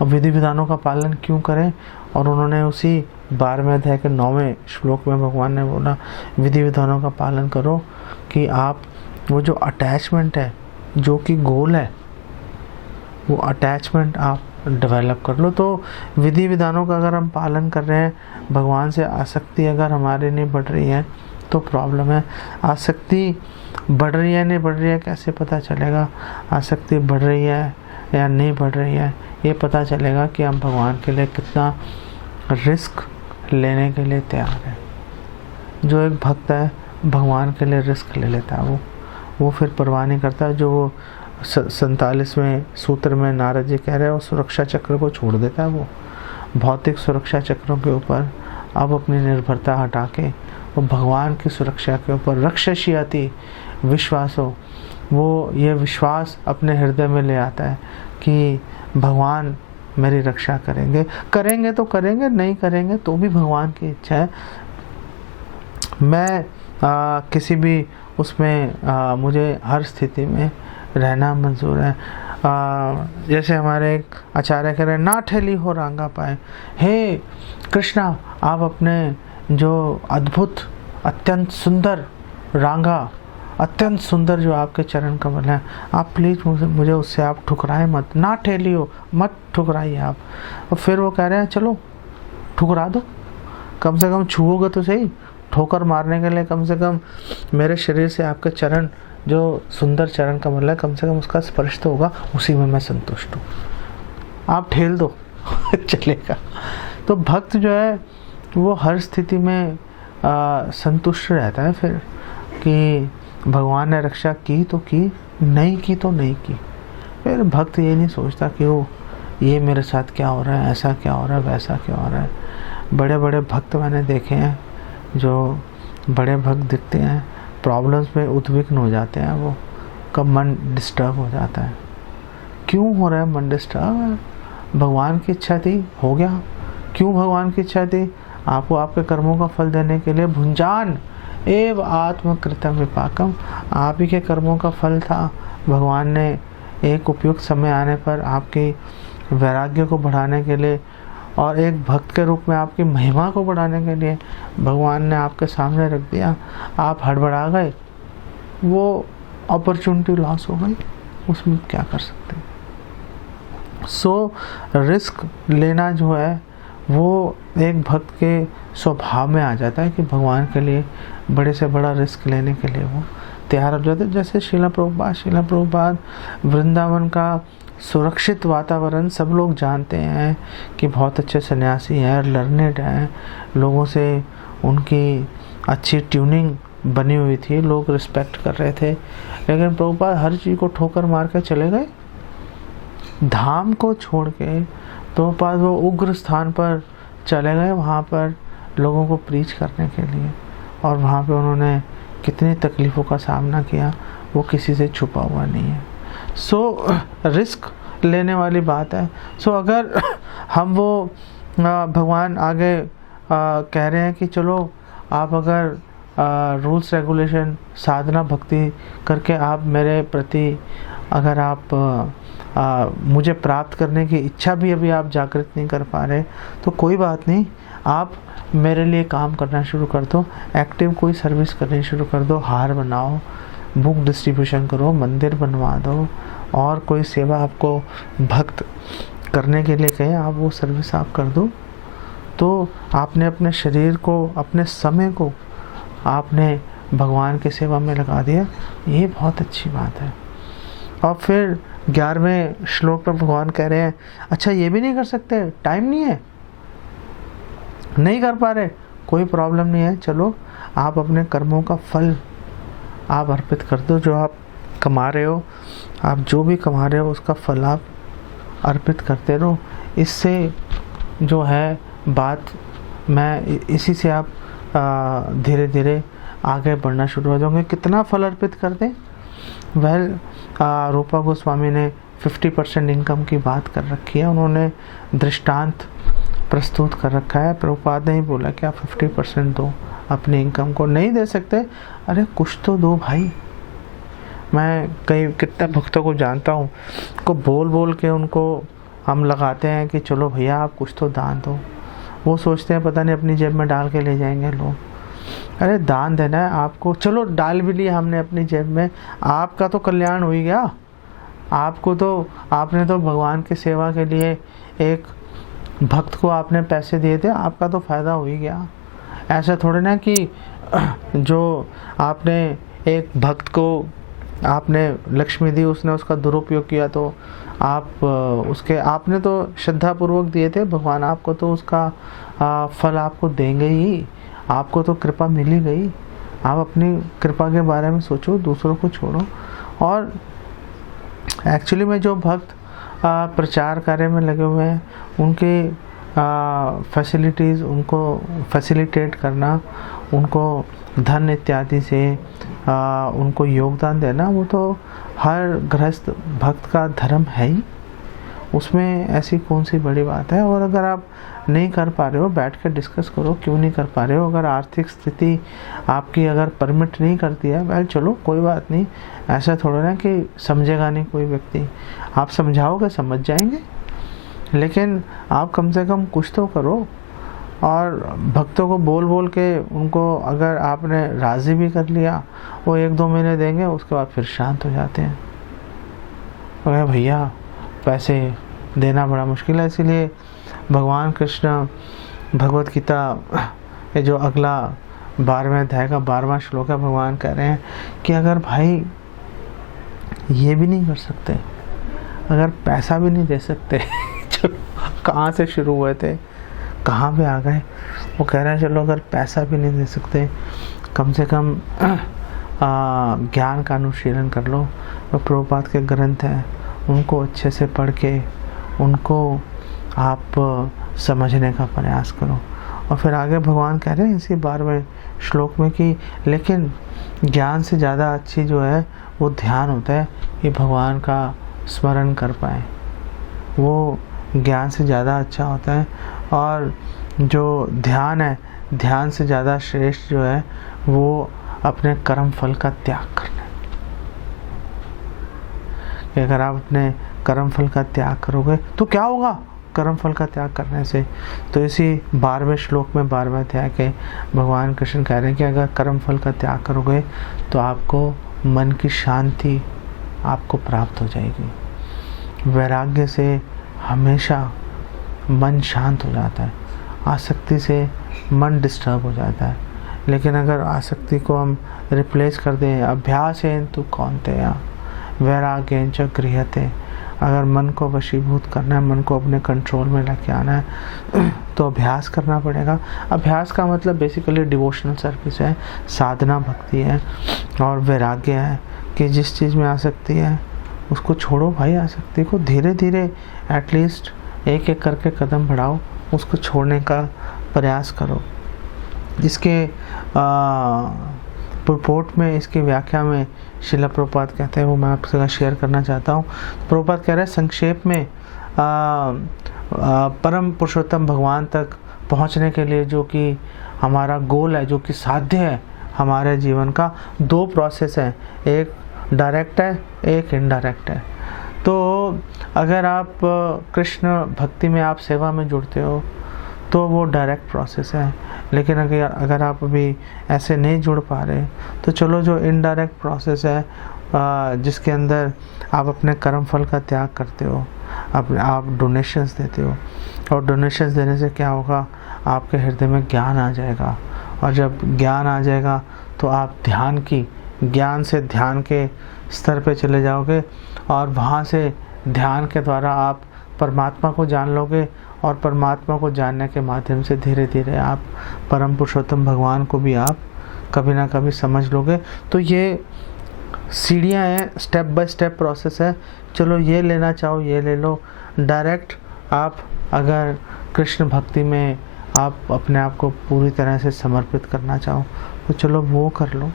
अब विधि विधानों का पालन क्यों करें? और उन्होंने उसी 12वें अध्याय के 9वें श्लोक में भगवान ने बोला विधि विधानों का पालन करो, कि आप वो जो अटैचमेंट है, जो कि गोल है, वो अटैचमेंट आप डेवलप कर लो। तो विधि विधानों का अगर हम पालन कर रहे हैं, भगवान से आसक्ति अगर हमारी नहीं बढ़ रही है तो प्रॉब्लम है। आसक्ति बढ़ रही है नहीं बढ़ रही है कैसे पता चलेगा? आसक्ति बढ़ रही है या नहीं बढ़ रही है ये पता चलेगा कि हम भगवान के लिए कितना रिस्क लेने के लिए तैयार है। जो एक भक्त है भगवान के लिए रिस्क ले लेता है, वो फिर परवाह नहीं करता। जो 47वें सूत्र में नारद जी कह रहे हैं, वो सुरक्षा चक्र को छोड़ देता है। वो भौतिक सुरक्षा चक्रों के ऊपर अब अपनी निर्भरता हटा के वो भगवान की सुरक्षा के ऊपर रक्षस्यति विश्वासो, वो ये विश्वास अपने हृदय में ले आता है कि भगवान मेरी रक्षा करेंगे। करेंगे तो करेंगे, नहीं करेंगे तो भी भगवान की इच्छा है। मैं किसी भी उसमें मुझे हर स्थिति में रहना मंजूर है। जैसे हमारे एक आचार्य कह रहे हैं, ना ठेली हो रांगा पाए। हे कृष्णा, आप अपने जो अद्भुत अत्यंत सुंदर रांगा, अत्यंत सुंदर जो आपके चरण कमल हैं, आप प्लीज़ मुझे उससे आप ठुकराएं मत, ना ठेली हो, मत ठुकराइए आप। और फिर वो कह रहे हैं चलो ठुकरा दो, कम से कम छुओगे तो सही। ठोकर मारने के लिए कम से कम मेरे शरीर से आपके चरण, जो सुंदर चरण कमल है, कम से कम उसका स्पर्श तो होगा, उसी में मैं संतुष्ट हूँ। आप ठेल दो चलेगा। तो भक्त जो है वो हर स्थिति में संतुष्ट रहता है फिर, कि भगवान ने रक्षा की तो की, नहीं की तो नहीं की। फिर भक्त ये नहीं सोचता कि वो ये मेरे साथ क्या हो रहा है, ऐसा क्या हो रहा है, वैसा क्या हो रहा है। बड़े बड़े भक्त मैंने देखे हैं, जो बड़े भक्त दिखते हैं, प्रॉब्लम्स में उद्विग्न हो जाते हैं। वो कब मन डिस्टर्ब हो जाता है। क्यों हो रहा है मन डिस्टर्ब? भगवान की इच्छा थी, हो गया। क्यों भगवान की इच्छा थी? आपको आपके कर्मों का फल देने के लिए। भुंजान एव आत्मकृतम विपाकम, आप ही के कर्मों का फल था। भगवान ने एक उपयुक्त समय आने पर आपके वैराग्य को बढ़ाने के लिए और एक भक्त के रूप में आपकी महिमा को बढ़ाने के लिए भगवान ने आपके सामने रख दिया। आप हड़बड़ा गए, वो अपॉर्चुनिटी लॉस हो गई, उसमें क्या कर सकते हैं। सो रिस्क लेना जो है वो एक भक्त के स्वभाव में आ जाता है कि भगवान के लिए बड़े से बड़ा रिस्क लेने के लिए वो तैयार हो जाते हैं। जैसे श्रील प्रभुपाद वृंदावन का सुरक्षित वातावरण सब लोग जानते हैं कि बहुत अच्छे सन्यासी हैं, लर्नेड हैं, लोगों से उनकी अच्छी ट्यूनिंग बनी हुई थी, लोग रिस्पेक्ट कर रहे थे। लेकिन प्रभुपाद हर चीज़ को ठोकर मार के चले गए, धाम को छोड़ के प्रभुपाद वो उग्र स्थान पर चले गए, वहाँ पर लोगों को प्रीच करने के लिए। और वहाँ पे उन्होंने कितनी तकलीफ़ों का सामना किया, वो किसी से छुपा हुआ नहीं है। सो रिस्क लेने वाली बात है। सो अगर हम वो भगवान आगे कह रहे हैं कि चलो आप अगर रूल्स रेगुलेशन साधना भक्ति करके आप मेरे प्रति अगर आप मुझे प्राप्त करने की इच्छा भी अभी आप जागृत नहीं कर पा रहे, तो कोई बात नहीं, आप मेरे लिए काम करना शुरू कर दो, एक्टिव कोई सर्विस करनी शुरू कर दो। हार बनाओ, बुक डिस्ट्रीब्यूशन करो, मंदिर बनवा दो, और कोई सेवा आपको भक्त करने के लिए कहें, आप वो सर्विस आप कर दो। तो आपने अपने शरीर को, अपने समय को आपने भगवान की सेवा में लगा दिया, ये बहुत अच्छी बात है। और फिर 11वें श्लोक में भगवान कह रहे हैं अच्छा ये भी नहीं कर सकते, टाइम नहीं है, नहीं कर पा रहे, कोई प्रॉब्लम नहीं है, चलो आप अपने कर्मों का फल आप अर्पित कर दो, जो आप कमा रहे हो, आप जो भी कमा रहे हो उसका फल आप अर्पित करते रहो। इससे जो है बात मैं इसी से आप धीरे धीरे आगे बढ़ना शुरू हो जाओगे। कितना फल अर्पित कर दें? वेल रूपा गोस्वामी ने 50% इनकम की बात कर रखी है, उन्होंने दृष्टांत प्रस्तुत कर रखा है। प्रभुपाद ने ही बोला कि आप 50% दो अपनी इनकम को, नहीं दे सकते अरे कुछ तो दो भाई। मैं कितने भक्तों को जानता हूँ को बोल बोल के उनको हम लगाते हैं कि चलो भैया आप कुछ तो दान दो, वो सोचते हैं पता नहीं अपनी जेब में डाल के ले जाएंगे लोग। अरे दान देना है आपको, चलो डाल भी लिया हमने अपनी जेब में, आपका तो कल्याण हो ही गया, आपको तो आपने तो भगवान की सेवा के लिए एक भक्त को आपने पैसे दिए थे, आपका तो फ़ायदा हो ही गया। ऐसा थोड़ी ना कि जो आपने एक भक्त को आपने लक्ष्मी दी, उसने उसका दुरुपयोग किया तो आप उसके आपने तो श्रद्धापूर्वक दिए थे, भगवान आपको तो उसका फल आपको देंगे ही, आपको तो कृपा मिल ही गई। आप अपनी कृपा के बारे में सोचो, दूसरों को छोड़ो। और एक्चुअली में जो भक्त प्रचार कार्य में लगे हुए हैं उनके फैसिलिटीज़ उनको फैसिलिटेट करना, उनको धन इत्यादि से उनको योगदान देना, वो तो हर गृहस्थ भक्त का धर्म है ही, उसमें ऐसी कौन सी बड़ी बात है। और अगर आप नहीं कर पा रहे हो, बैठ कर डिस्कस करो क्यों नहीं कर पा रहे हो। अगर आर्थिक स्थिति आपकी अगर परमिट नहीं करती है, वेल चलो कोई बात नहीं, ऐसा थोड़ा ना कि समझेगा नहीं कोई व्यक्ति, आप समझाओगे समझ जाएंगे, लेकिन आप कम से कम कुछ तो करो। और भक्तों को बोल बोल के उनको अगर आपने राज़ी भी कर लिया, वो 1-2 महीने देंगे, उसके बाद फिर शांत हो जाते हैं। अरे भैया पैसे देना बड़ा मुश्किल है। इसीलिए भगवान कृष्ण भगवत गीता ये जो अगला 12वें अध्याय का 12वां श्लोक है, भगवान कह रहे हैं कि अगर भाई ये भी नहीं कर सकते, अगर पैसा भी नहीं दे सकते चलो कहाँ से शुरू हुए थे कहाँ पे आ गए। वो कह रहे हैं चलो अगर पैसा भी नहीं दे सकते, कम से कम ज्ञान का अनुशीलन कर लो। तो प्रभुपाद के ग्रंथ हैं, उनको अच्छे से पढ़ के उनको आप समझने का प्रयास करो। और फिर आगे भगवान कह रहे हैं इसी 12वें श्लोक में कि लेकिन ज्ञान से ज़्यादा अच्छी जो है वो ध्यान होता है कि भगवान का स्मरण कर पाए, वो ज्ञान से ज़्यादा अच्छा होता है। और जो ध्यान है, ध्यान से ज़्यादा श्रेष्ठ जो है वो अपने कर्म फल का त्याग करना है। कि अगर आप अपने कर्म फल का त्याग करोगे तो क्या होगा कर्म फल का त्याग करने से? तो इसी 12वें श्लोक में 12वें अध्याय के भगवान कृष्ण कह रहे हैं कि अगर कर्म फल का त्याग करोगे तो आपको मन की शांति आपको प्राप्त हो जाएगी। वैराग्य से हमेशा मन शांत हो जाता है, आसक्ति से मन डिस्टर्ब हो जाता है। लेकिन अगर आसक्ति को हम रिप्लेस कर दें अभ्यासेन तु कौन्तेय वैराग्येन च गृह्यते, अगर मन को वशीभूत करना है, मन को अपने कंट्रोल में लेके आना है तो अभ्यास करना पड़ेगा। अभ्यास का मतलब बेसिकली डिवोशनल सर्विस है, साधना भक्ति है और वैराग्य है कि जिस चीज़ में आसक्ति है उसको छोड़ो भाई। आसक्ति को धीरे धीरे एटलीस्ट एक एक करके कदम बढ़ाओ, उसको छोड़ने का प्रयास करो। इसके प्रपोर्ट में, इसकी व्याख्या में शिला प्रभुपाद कहते हैं, वो मैं आपके साथ शेयर करना चाहता हूँ। प्रभुपाद कह रहे हैं संक्षेप में परम पुरुषोत्तम भगवान तक पहुँचने के लिए जो कि हमारा गोल है, जो कि साध्य है हमारे जीवन का, 2 प्रोसेस है, एक डायरेक्ट है एक इनडायरेक्ट है। तो अगर आप कृष्ण भक्ति में आप सेवा में जुड़ते हो तो वो डायरेक्ट प्रोसेस है। लेकिन अगर आप अभी ऐसे नहीं जुड़ पा रहे तो चलो जो इनडायरेक्ट प्रोसेस है जिसके अंदर आप अपने कर्म फल का त्याग करते हो, आप डोनेशंस देते हो, और डोनेशंस देने से क्या होगा, आपके हृदय में ज्ञान आ जाएगा। और जब ज्ञान आ जाएगा तो आप ज्ञान से ध्यान के स्तर पे चले जाओगे और वहाँ से ध्यान के द्वारा आप परमात्मा को जान लोगे, और परमात्मा को जानने के माध्यम से धीरे धीरे आप परम पुरुषोत्तम भगवान को भी आप कभी ना कभी समझ लोगे। तो ये सीढ़ियाँ हैं, स्टेप बाय स्टेप प्रोसेस है। चलो ये लेना चाहो ये ले लो, डायरेक्ट आप अगर कृष्ण भक्ति में आप अपने आप को पूरी तरह से समर्पित करना चाहो तो चलो वो कर लो,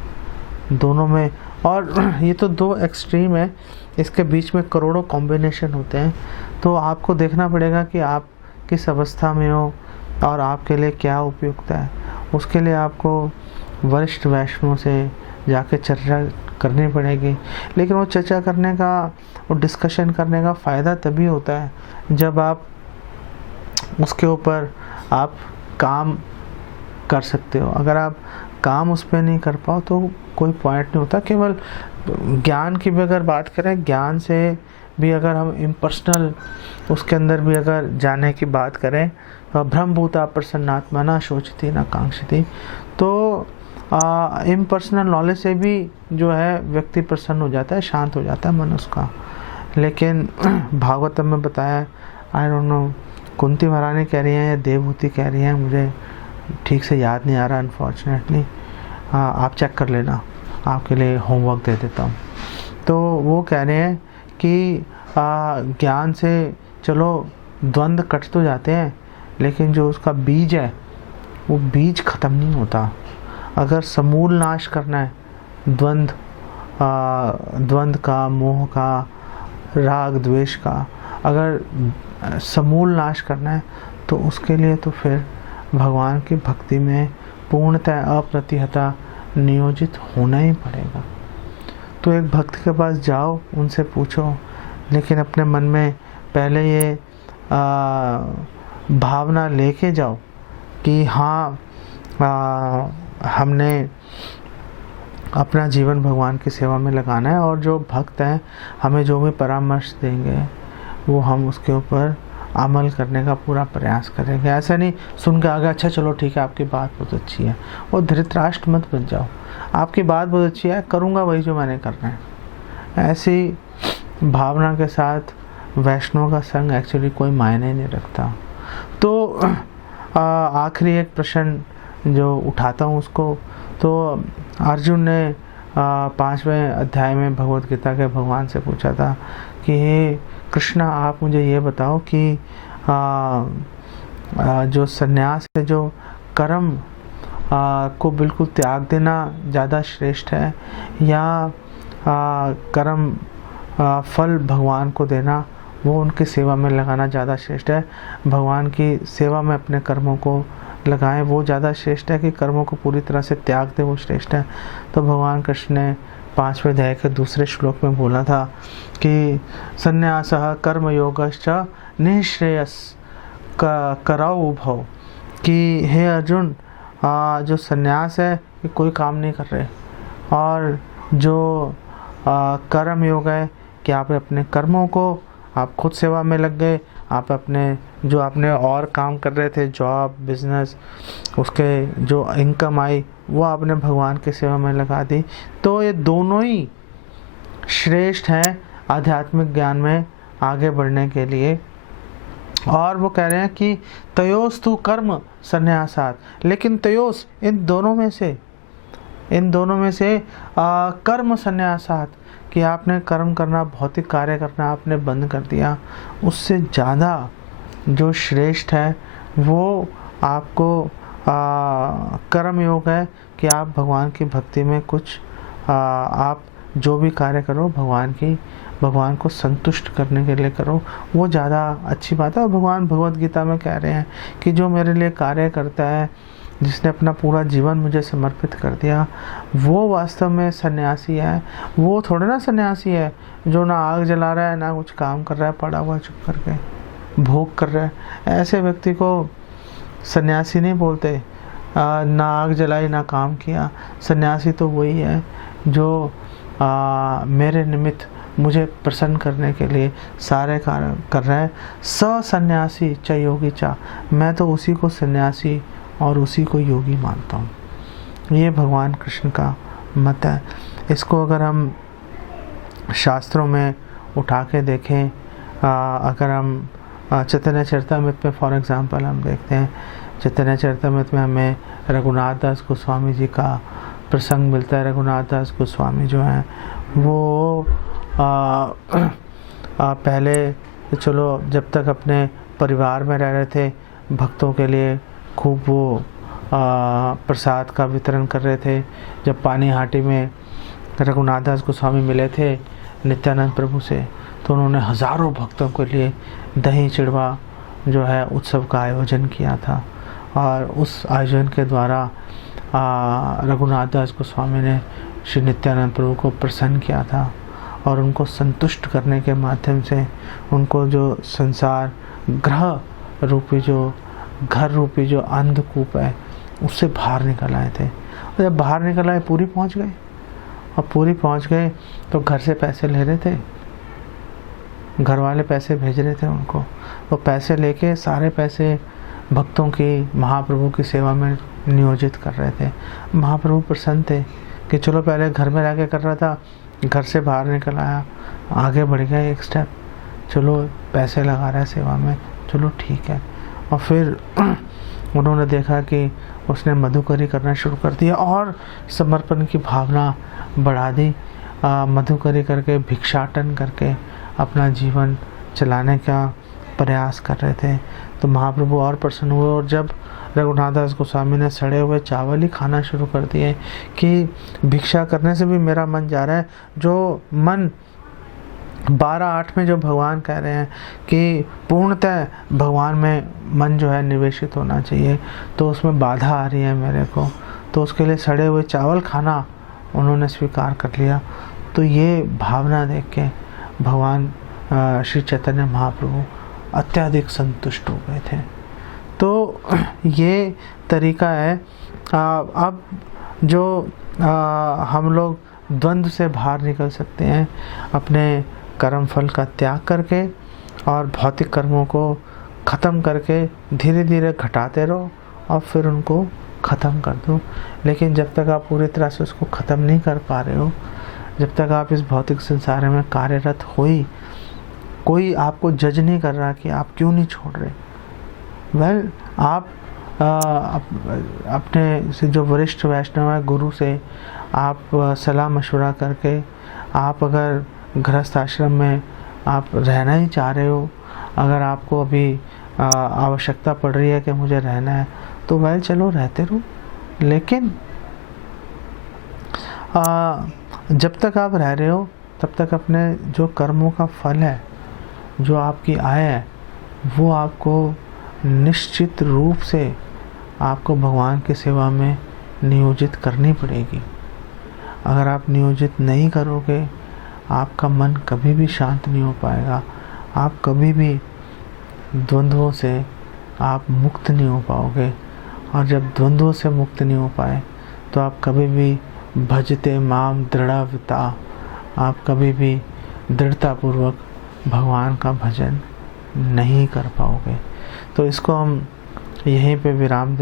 दोनों में। और ये तो दो एक्सट्रीम है, इसके बीच में करोड़ों कॉम्बिनेशन होते हैं। तो आपको देखना पड़ेगा कि आप किस अवस्था में हो और आपके लिए क्या उपयुक्त है। उसके लिए आपको वरिष्ठ वैष्णव से जाके चर्चा करनी पड़ेगी। लेकिन वो चर्चा करने का, वो डिस्कशन करने का फ़ायदा तभी होता है जब आप उसके ऊपर आप काम कर सकते हो। अगर आप काम उस पर नहीं कर पाओ तो कोई पॉइंट नहीं होता। केवल ज्ञान की भी अगर बात करें, ज्ञान से भी अगर हम इम्पर्सनल उसके अंदर भी अगर जाने की बात करें, ब्रह्मभूता प्रसन्नात्मा न शोचती न कांक्षती, तो इम्पर्सनल नॉलेज से भी जो है व्यक्ति प्रसन्न हो जाता है, शांत हो जाता है मन उसका। लेकिन भागवतम में बताया, आई डोंट नो कुंती महारानी कह रही हैं या देवहूति कह रही हैं, मुझे ठीक से याद नहीं आ रहा अनफॉर्चुनेटली, आप चेक कर लेना, आपके लिए होमवर्क दे देता हूँ। तो वो कह रहे हैं कि ज्ञान से चलो द्वंद्व कट तो जाते हैं, लेकिन जो उसका बीज है वो बीज ख़त्म नहीं होता। अगर समूल नाश करना है द्वंद्व का, मोह का, राग द्वेष का, अगर समूल नाश करना है तो उसके लिए तो फिर भगवान की भक्ति में पूर्णतः अप्रतिहता नियोजित होना ही पड़ेगा। तो एक भक्त के पास जाओ, उनसे पूछो, लेकिन अपने मन में पहले ये भावना लेके जाओ कि हाँ हमने अपना जीवन भगवान की सेवा में लगाना है, और जो भक्त हैं हमें जो भी परामर्श देंगे वो हम उसके ऊपर अमल करने का पूरा प्रयास करेंगे। ऐसा नहीं सुन के आगे अच्छा चलो ठीक है आपकी बात बहुत अच्छी है, और धृतराष्ट्र मत बन जाओ, आपकी बात बहुत अच्छी है, करूँगा वही जो मैंने करना है। ऐसी भावना के साथ वैष्णव का संग एक्चुअली कोई मायने नहीं रखता। तो आखिरी एक प्रश्न जो उठाता हूँ उसको, तो अर्जुन ने 5वें अध्याय में भगवत गीता के भगवान से पूछा था कि हे कृष्णा, आप मुझे ये बताओ कि जो सन्यास है, जो कर्म को बिल्कुल त्याग देना ज़्यादा श्रेष्ठ है, या कर्म फल भगवान को देना, वो उनकी सेवा में लगाना ज़्यादा श्रेष्ठ है। भगवान की सेवा में अपने कर्मों को लगाएं, वो ज़्यादा श्रेष्ठ है कि कर्मों को पूरी तरह से त्याग दे, वो श्रेष्ठ है। तो भगवान कृष्ण ने 5वें अध्याय के दूसरे श्लोक में बोला था कि संन्यासः कर्मयोगश्च निःश्रेयस कराओ उभौ, कि हे अर्जुन, जो संन्यास है ये कोई काम नहीं कर रहे, और जो कर्म योग है कि आप अपने कर्मों को, आप खुद सेवा में लग गए, आप अपने जो आपने और काम कर रहे थे, जॉब बिजनेस, उसके जो इनकम आई वो आपने भगवान की सेवा में लगा दी। तो ये दोनों ही श्रेष्ठ हैं आध्यात्मिक ज्ञान में आगे बढ़ने के लिए। और वो कह रहे हैं कि तयोस्तु कर्म संन्यासात्, लेकिन तयोस इन दोनों में से कर्म संन्यासात्, कि आपने कर्म करना, भौतिक कार्य करना आपने बंद कर दिया, उससे ज़्यादा जो श्रेष्ठ है वो आपको कर्म योग है कि आप भगवान की भक्ति में कुछ आप जो भी कार्य करो भगवान को संतुष्ट करने के लिए करो, वो ज़्यादा अच्छी बात है। और भगवान भगवत गीता में कह रहे हैं कि जो मेरे लिए कार्य करता है, जिसने अपना पूरा जीवन मुझे समर्पित कर दिया, वो वास्तव में सन्यासी है। वो थोड़ा ना सन्यासी है जो ना आग जला रहा है ना कुछ काम कर रहा है, पड़ा हुआ चुप करके भोग कर रहा है। ऐसे व्यक्ति को सन्यासी नहीं बोलते। ना आग जलाई ना काम किया। सन्यासी तो वही है जो मेरे निमित्त मुझे प्रसन्न करने के लिए सारे कार्य कर रहा है। सन्यासी च योगी चा, मैं तो उसी को सन्यासी और उसी को योगी मानता हूँ। ये भगवान कृष्ण का मत है। इसको अगर हम शास्त्रों में उठा के देखें, अगर हम चैतन्य चरितमृत में फॉर एग्ज़ाम्पल हम देखते हैं, चैतन्य चरितमृत में हमें रघुनाथ दास गोस्वामी जी का प्रसंग मिलता है। रघुनाथ दास गोस्वामी जो हैं वो पहले चलो जब तक अपने परिवार में रह रहे थे, भक्तों के लिए खूब वो प्रसाद का वितरण कर रहे थे। जब पानीहाटी में रघुनाथ दास गोस्वामी मिले थे नित्यानंद प्रभु से, तो उन्होंने हज़ारों भक्तों के लिए दही चिड़वा जो है उत्सव का आयोजन किया था। और उस आयोजन के द्वारा रघुनाथ दास गोस्वामी ने श्री नित्यानंद प्रभु को प्रसन्न किया था और उनको संतुष्ट करने के माध्यम से उनको जो संसार ग्रह रूपी जो घर रूपी जो अंधकूप है उससे बाहर निकल आए थे। और जब बाहर निकल आए पूरी पहुंच गए, और पूरी पहुंच गए तो घर से पैसे ले रहे थे, घर वाले पैसे भेज रहे थे उनको, वो पैसे लेके सारे पैसे भक्तों की महाप्रभु की सेवा में नियोजित कर रहे थे। महाप्रभु प्रसन्न थे कि चलो पहले घर में रह के कर रहा था, घर से बाहर निकल आया, आगे बढ़ गया एक स्टेप, चलो पैसे लगा रहा है सेवा में, चलो ठीक है। और फिर उन्होंने देखा कि उसने मधुकरी करना शुरू कर दिया और समर्पण की भावना बढ़ा दी। मधुकरी करके भिक्षाटन करके अपना जीवन चलाने का प्रयास कर रहे थे। तो महाप्रभु और प्रसन्न हुए और जब रघुनाथ दास गोस्वामी ने सड़े हुए चावल ही खाना शुरू कर दिए कि भिक्षा करने से भी मेरा मन जा रहा है, जो मन 12:8 में जो भगवान कह रहे हैं कि पूर्णतः भगवान में मन जो है निवेशित होना चाहिए, तो उसमें बाधा आ रही है मेरे को, तो उसके लिए सड़े हुए चावल खाना उन्होंने स्वीकार कर लिया। तो ये भावना देख के भगवान श्री चैतन्य महाप्रभु अत्यधिक संतुष्ट हो गए थे। तो ये तरीका है। अब जो हम लोग द्वंद्व से बाहर निकल सकते हैं अपने कर्म फल का त्याग करके और भौतिक कर्मों को ख़त्म करके धीरे धीरे घटाते रहो और फिर उनको ख़त्म कर दो। लेकिन जब तक आप पूरी तरह से उसको ख़त्म नहीं कर पा रहे हो, जब तक आप इस भौतिक संसार में कार्यरत हो ही, कोई आपको जज नहीं कर रहा कि आप क्यों नहीं छोड़ रहे। आप अपने से जो वरिष्ठ वैष्णव है गुरु से आप सलाह मशवरा करके, आप अगर गृहस्थ आश्रम में आप रहना ही चाह रहे हो, अगर आपको अभी आवश्यकता पड़ रही है कि मुझे रहना है, तो चलो रहते रहो। लेकिन जब तक आप रह रहे हो तब तक अपने जो कर्मों का फल है, जो आपकी आय है, वो आपको निश्चित रूप से आपको भगवान की सेवा में नियोजित करनी पड़ेगी। अगर आप नियोजित नहीं करोगे, आपका मन कभी भी शांत नहीं हो पाएगा, आप कभी भी द्वंद्वों से आप मुक्त नहीं हो पाओगे। और जब द्वंद्वों से मुक्त नहीं हो पाए तो आप कभी भी भजते माम दृढ़वता, आप कभी भी दृढ़तापूर्वक भगवान का भजन नहीं कर पाओगे। तो इसको हम यहीं पे विराम देते